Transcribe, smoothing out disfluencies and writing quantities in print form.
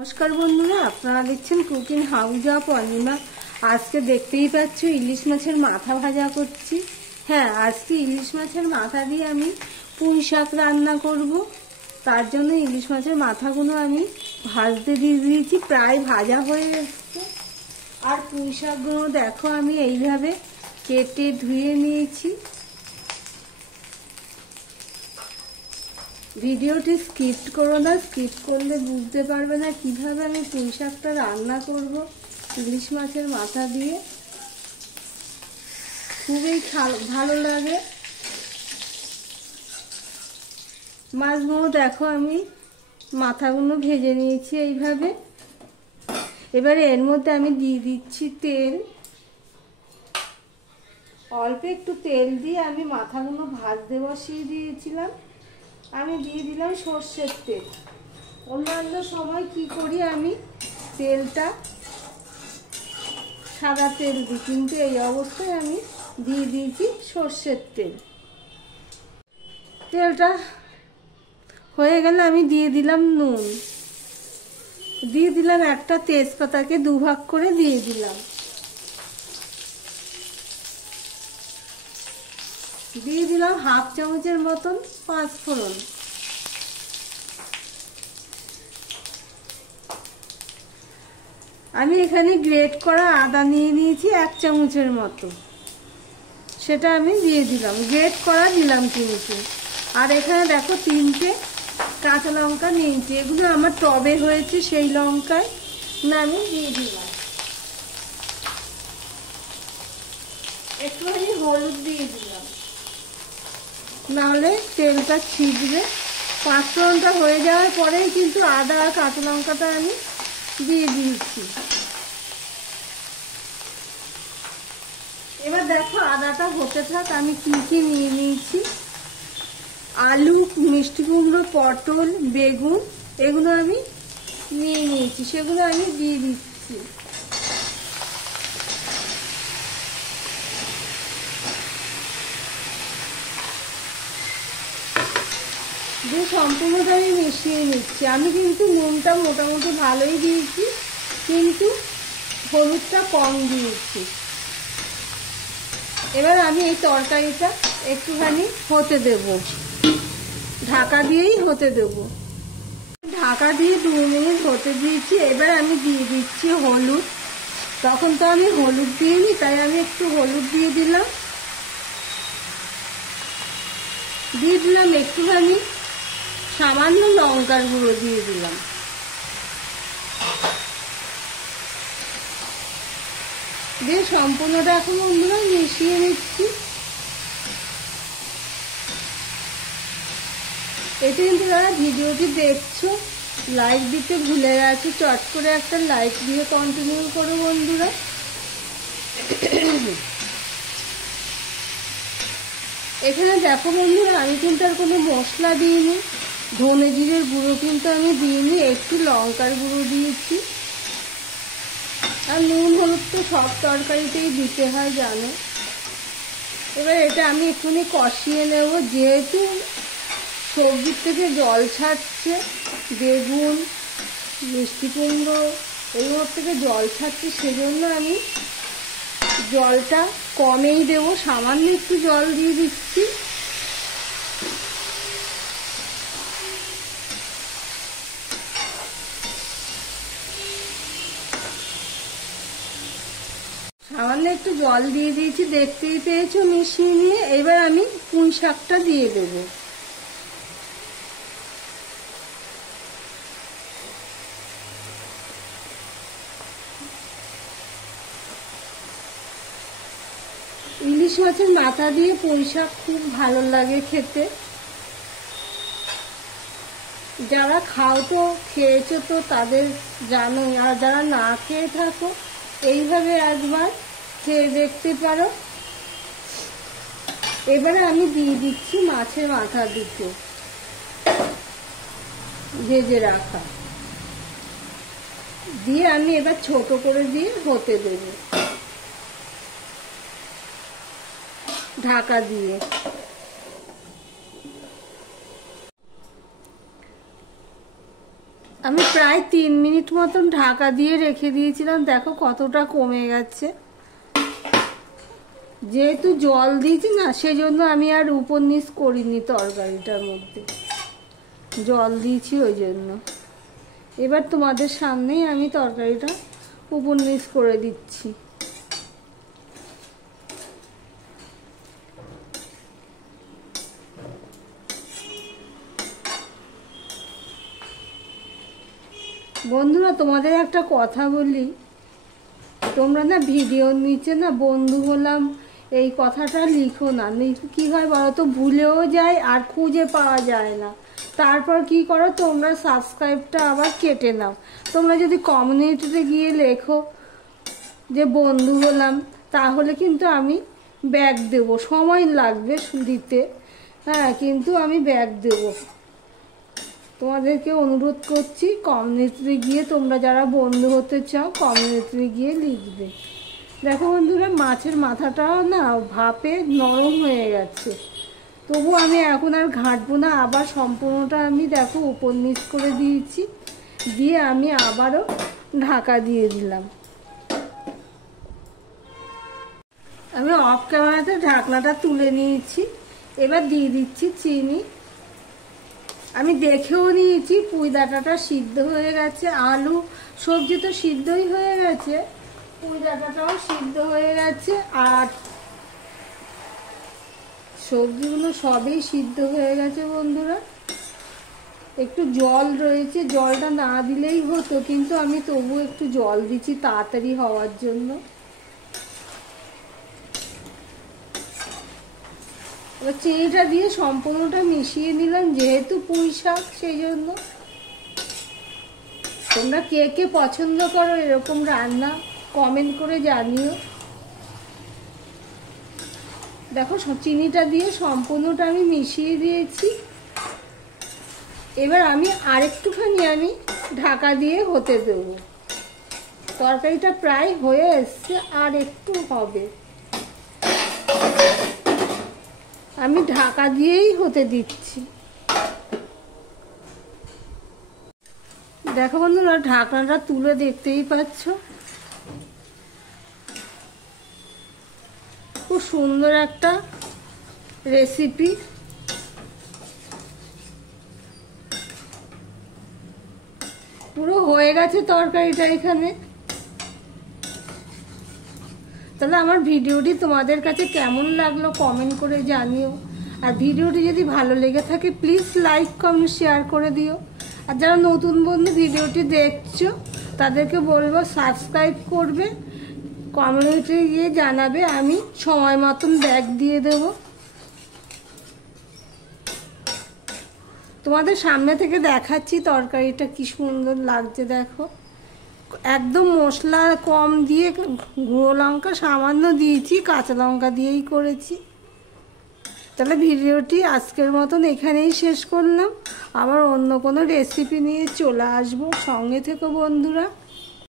নমস্কার বন্ধুরা, আপনারা দেখছেন কুকিং হাউস অফ অনিমা। আজকে দেখতেই পাচ্ছ ইলিশ মাছের মাথা ভাজা করছি। হ্যাঁ, আজকে ইলিশ মাছের মাথা দিয়ে আমি পুঁই শাক রান্না করব। তার জন্য ইলিশ মাছের মাথাগুলো আমি ভাজতে দিয়ে দিয়েছি, প্রায় ভাজা হয়ে এসছে। আর পুঁই শাকগুলো দেখো আমি এইভাবে কেটে ধুয়ে নিয়েছি। ভিডিওটি স্কিপ করো না, স্কিপ করলে বুঝতে পারবে না কিভাবে আমি পুঁই শাকটা রান্না করব ইলিশ মাছের মাথা দিয়ে। খুবই ভালো লাগে। মাছগুলো দেখো আমি মাথাগুলো ভেজে নিয়েছি এইভাবে। এবারে এর মধ্যে আমি দিয়ে দিচ্ছি তেল। অল্প একটু তেল দিয়ে আমি মাথাগুলো ভাজতে বসিয়ে দিয়েছিলাম। আমি দিয়ে দিলাম সর্ষের তেল। অন্যান্য সময় কি করি, আমি তেলটা সাদা তেল দিই, কিন্তু এই অবস্থায় আমি দিয়ে দিয়েছি সর্ষের তেল। তেলটা হয়ে গেলে আমি দিয়ে দিলাম নুন, দিয়ে দিলাম একটা তেজপাতাকে দুভাগ করে দিয়ে দিলাম, দিয়ে দিলাম হাফ চামচের মতন পাঁচফোড়ন, আমি এখানে গ্রেট করা আদা নিয়ে নিয়েছি 1 চামচের মতো, সেটা আমি দিয়ে দিলাম, গ্রেট করা দিলাম কিন্তু। আর এখানে দেখো 3টে কাঁচা লঙ্কা নিয়েছি, এগুলো আমার টবে হয়েছে সেই লঙ্কায় না আমি দিয়ে দিলাম। একটুখানি হলুদ দিয়ে দিলাম, নাহলে তেলটা ছিটবে। পাঁচফোড়নটা হয়ে যাওয়ার পরেই কিন্তু আদা আর কাঁচা লঙ্কাটা আমি দিয়ে দিয়েছি। এবার দেখো আদাটা হতে থাক, আমি কি কি নিয়ে নিয়েছি। আলু, মিষ্টি কুমড়ো, পটল, বেগুন, এগুলো আমি নিয়ে নিয়েছি, সেগুলো আমি দিয়ে দিচ্ছি। দিয়ে সম্পূর্ণটা আমি মিশিয়ে নিচ্ছি। আমি কিন্তু নুনটা মোটামুটি ভালোই দিয়েছি, কিন্তু হলুদটা কম দিয়েছি। এবার আমি এই তরকারিটা একটুখানি হতে দেব, ঢাকা দিয়েই হতে দেব। ঢাকা দিয়ে 2 মিনিট হতে দিয়েছি। এবার আমি দিয়ে দিচ্ছি হলুদ। তখন তো আমি হলুদ দিইনি, তাই আমি একটু হলুদ দিয়ে দিলাম। দিয়ে দিলাম একটুখানি সামান্য লঙ্কার গুঁড়ো দিয়ে দিলাম। দিয়ে সম্পূর্ণটা এখন বন্ধুরা মিশিয়ে নিচ্ছি। এটা কিন্তু যারা ভিডিওটি দেখছো লাইক দিতে ভুলে গেছো, চট করে একটা লাইক দিয়ে কন্টিনিউ করো বন্ধুরা। এখানে দেখো বন্ধুরা, আমি কিন্তু আর কোনো মশলা দিইনি, ধনে জিরের গুঁড়ো কিন্তু আমি দিইনি, একটু লঙ্কার গুঁড়ো দিয়েছি। আর নুন হলুদ তো সব তরকারিতেই দিতে হয় জানো। এবার এটা আমি একটুখানি কষিয়ে নেব। যেহেতু সবজির থেকে জল ছাড়ছে, বেগুন, মিষ্টি কুমড়ো এগুলোর থেকে জল ছাড়ছে, সেজন্য আমি জলটা কমেই দেব, সামান্য একটু জল দিয়ে দিচ্ছি। সামান্য একটু জল দিয়ে দিয়েছি, দেখতেই পেয়েছো মিশিয়ে নিয়ে। এবার আমি পুঁই শাকটা দিয়ে দেব। ইলিশ মাছের মাথা দিয়ে পুঁই শাক খুব ভালো লাগে খেতে। যারা খাও তো খেয়েছো তো তাদের জানোই, আর যারা না খেয়ে থাকো এইভাবে একবার খেয়ে দেখতে পারো। এবারে আমি দিয়ে দিচ্ছি মাছের মাথা দুটো ভেজে রাখা, দিয়ে আমি এবার ছোট করে দিয়ে হতে দেব ঢাকা দিয়ে। আমি প্রায় প্রায় 3 মিনিট মতন ঢাকা দিয়ে রেখে দিয়েছিলাম। দেখো কতটা কমে গেছে। যেহেতু জল দিয়েছি না, সেজন্য আমি আর উপর নিচ করিনি তরকারিটার মধ্যে, জল দিয়েছি ওই জন্য। এবার তোমাদের সামনেই আমি তরকারিটা উপর নিচ করে দিচ্ছি। বন্ধুরা, তোমাদের একটা কথা বলি, তোমরা না ভিডিওর নিচে না বন্ধু হলাম এই কথাটা লিখো না। কি হয় বলো তো, ভুলেও যায় আর খুঁজে পাওয়া যায় না। তারপর কি করো তোমরা, সাবস্ক্রাইবটা আবার কেটে নাও। তোমরা যদি কমিউনিটিতে গিয়ে লেখো যে বন্ধু হলাম, তাহলে কিন্তু আমি ব্যাক দেবো, সময় লাগবে দিতে, হ্যাঁ, কিন্তু আমি ব্যাক দেবো। তোমাদেরকে অনুরোধ করছি, কমিউনিটিতে গিয়ে তোমরা যারা বন্ধু হতে চাও কমিউনিটিতে গিয়ে লিখবে। দেখো বন্ধুরা, মাছের মাথাটাও না ভাপে নরম হয়ে গেছে, তবু আমি এখন আর ঘাঁটবো না। আবার সম্পূর্ণটা আমি দেখো উপর নিচ করে দিয়েছি, দিয়ে আমি আবারও ঢাকা দিয়ে দিলাম। আমি অফ ক্যামেরাতে ঢাকনাটা তুলে নিয়েছি। এবার দিয়ে দিচ্ছি চিনি। আমি দেখেও নিয়েছি পুঁই ডাঁটাটা সিদ্ধ হয়ে গেছে, আলু সবজি তো সিদ্ধই হয়ে গেছে, পুঁই ডাঁটাটাও সিদ্ধ হয়ে গেছে, আর সবজিগুলো সবই সিদ্ধ হয়ে গেছে। বন্ধুরা, একটু জল রয়েছে, জলটা না দিলেই হতো, কিন্তু আমি তবু একটু জল দিচ্ছি তাড়াতাড়ি হওয়ার জন্য। এবার চিনিটা দিয়ে সম্পূর্ণটা মিশিয়ে নিলাম, যেহেতু পুঁই শাক সেই জন্য। তোমরা কে কে পছন্দ করো এরকম রান্না, কমেন্ট করে জানিও। দেখো চিনিটা দিয়ে সম্পূর্ণটা আমি মিশিয়ে দিয়েছি। এবার আমি আরেকটুখানি ঢাকা দিয়ে হতে দেবো। তরকারিটা প্রায় হয়ে এসছে, আর একটু হবে। আমি ঢাকা দিয়েই হতে দিচ্ছি। দেখো বন্ধুরা, ঢাকনাটা তুলে দেখতেই পাচ্ছ, খুব সুন্দর একটা রেসিপি। পুরো হয়ে গেছে তরকারিটা এখানে। তাহলে আমার ভিডিওটি তোমাদের কাছে কেমন লাগলো কমেন্ট করে জানিও। আর ভিডিওটি যদি ভালো লেগে থাকে প্লিজ লাইক কমেন্ট শেয়ার করে দিও। আর যারা নতুন বন্ধু ভিডিওটি দেখছো তাদেরকে বলবো সাবস্ক্রাইব করবে, কমিউনিটিতে গিয়ে জানাবে, আমি সময় মতন ব্যাক দিয়ে দেব। তোমাদের সামনে থেকে দেখাচ্ছি তরকারিটা কি সুন্দর লাগছে। দেখো, একদম মশলা কম দিয়ে, গুঁড়ো লঙ্কা সামান্য দিয়েছি, কাঁচা লঙ্কা দিয়েই করেছি। তাহলে ভিডিওটি আজকের মতন এখানেই শেষ করলাম। আবার অন্য কোনো রেসিপি নিয়ে চলে আসবো, সঙ্গে থেকো বন্ধুরা।